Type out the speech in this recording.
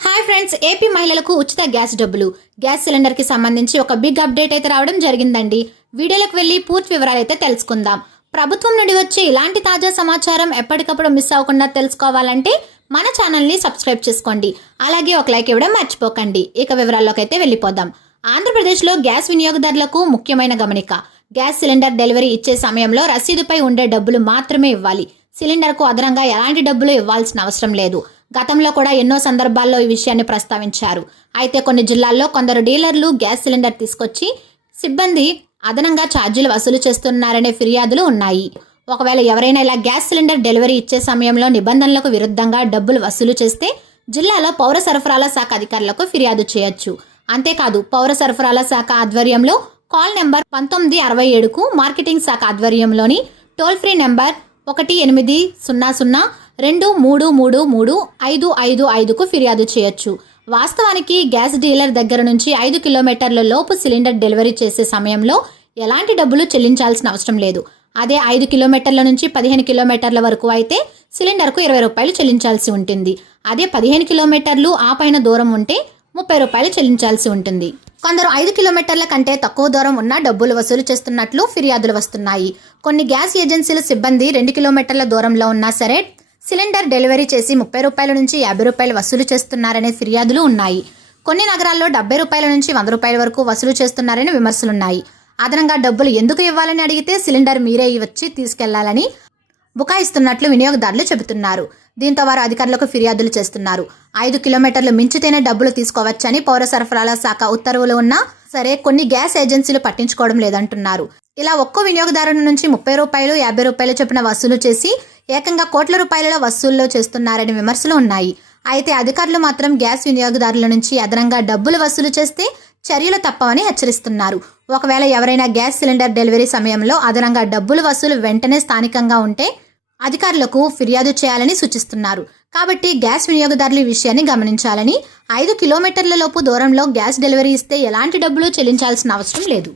Hi friends, AP మహిళలకు ఉచిత gas డబ్బులు. గ్యాస్ సిలిండర్ కి సంబంధించి ఒక బిగ్ అప్డేట్ అయితే రావడం జరిగిందండి. వీడియోలోకి వెళ్ళి పూర్తి వివరాలు అయితే తెలుసుకుందాం. ప్రభుత్వం నుండి వచ్చే ఇలాంటి తాజా సమాచారం ఎప్పటికప్పుడు మిస్ అవ్వకుండా తెలుసుకోవాలంటే మన ఛానల్ని సబ్స్క్రైబ్ చేసుకోండి. అలాగే ఒక లైక్ ఇవ్వడం మర్చిపోకండి. ఇక వివరాల్లోకి అయితే వెళ్ళిపోదాం. ఆంధ్రప్రదేశ్లో గ్యాస్ వినియోగదారులకు ముఖ్యమైన గమనిక. గ్యాస్ సిలిండర్ డెలివరీ ఇచ్చే సమయంలో రసీదుపై ఉండే డబ్బులు మాత్రమే ఇవ్వాలి. సిలిండర్కు అదనంగా ఎలాంటి డబ్బులు ఇవ్వాల్సిన అవసరం లేదు. గతంలో కూడా ఎన్నో సందర్భాల్లో ఈ విషయాన్ని ప్రస్తావించారు. అయితే కొన్ని జిల్లాల్లో కొందరు డీలర్లు గ్యాస్ సిలిండర్ తీసుకొచ్చి సిబ్బంది అదనంగా ఛార్జీలు వసూలు చేస్తున్నారనే ఫిర్యాదులు ఉన్నాయి. ఒకవేళ ఎవరైనా ఇలా గ్యాస్ సిలిండర్ డెలివరీ ఇచ్చే సమయంలో నిబంధనలకు విరుద్ధంగా డబ్బులు వసూలు చేస్తే జిల్లాలో పౌర సరఫరాల శాఖ అధికారులకు ఫిర్యాదు చేయొచ్చు. అంతేకాదు, పౌర సరఫరాల శాఖ ఆధ్వర్యంలో కాల్ నెంబర్ 1967కు, మార్కెటింగ్ శాఖ ఆధ్వర్యంలోని టోల్ ఫ్రీ నెంబర్ 1800-2333-5555కు ఫిర్యాదు చేయొచ్చు. వాస్తవానికి గ్యాస్ డీలర్ దగ్గర నుంచి 5 కిలోమీటర్ల లోపు సిలిండర్ డెలివరీ చేసే సమయంలో ఎలాంటి డబ్బులు చెల్లించాల్సిన అవసరం లేదు. అదే 5 కిలోమీటర్ల నుంచి 15 కిలోమీటర్ల వరకు అయితే సిలిండర్కు 20 రూపాయలు చెల్లించాల్సి ఉంటుంది. అదే 15 కిలోమీటర్లు ఆ పైన దూరం ఉంటే 30 రూపాయలు చెల్లించాల్సి ఉంటుంది. కొందరు 5 కిలోమీటర్ల కంటే తక్కువ దూరం ఉన్న డబ్బులు వసూలు చేస్తున్నట్లు ఫిర్యాదులు వస్తున్నాయి. కొన్ని గ్యాస్ ఏజెన్సీల సిబ్బంది 2 కిలోమీటర్ల దూరంలో ఉన్నా సరే సిలిండర్ డెలివరీ చేసి 30 రూపాయల నుంచి 50 రూపాయలు వసూలు చేస్తున్నారనే ఫిర్యాదులు ఉన్నాయి. కొన్ని నగరాల్లో 70 రూపాయల నుంచి 100 రూపాయల వరకు వసూలు చేస్తున్నారనే విమర్శలున్నాయి. అదనంగా డబ్బులు ఎందుకు ఇవ్వాలని అడిగితే సిలిండర్ మీరే వచ్చి తీసుకెళ్లాలని బుకాయిస్తున్నట్లు వినియోగదారులు చెబుతున్నారు. దీంతో వారు అధికారులకు ఫిర్యాదులు చేస్తున్నారు. 5 కిలోమీటర్లు మించితేనే డబ్బులు తీసుకోవచ్చని పౌర సరఫరాల శాఖ ఉత్తర్వులు ఉన్నా సరే కొన్ని గ్యాస్ ఏజెన్సీలు పట్టించుకోవడం లేదంటున్నారు. ఇలా ఒక్కో వినియోగదారుని నుంచి 30 రూపాయలు 50 రూపాయలు చొప్పున వసూలు చేసి ఏకంగా కోట్ల రూపాయల వసూళ్లు చేస్తున్నారని విమర్శలు ఉన్నాయి. అయితే అధికారులు మాత్రం గ్యాస్ వినియోగదారుల నుంచి అదనంగా డబ్బులు వసూలు చేస్తే చర్యలు తప్పవని హెచ్చరిస్తున్నారు. ఒకవేళ ఎవరైనా గ్యాస్ సిలిండర్ డెలివరీ సమయంలో అదనంగా డబ్బులు వసూలు వెంటనే స్థానికంగా ఉంటే అధికారులకు ఫిర్యాదు చేయాలని సూచిస్తున్నారు. కాబట్టి గ్యాస్ వినియోగదారుల విషయాన్ని గమనించాలని, 5 కిలోమీటర్ల లోపు దూరంలో గ్యాస్ డెలివరీ ఇస్తే ఎలాంటి డబ్బులు చెల్లించాల్సిన అవసరం లేదు.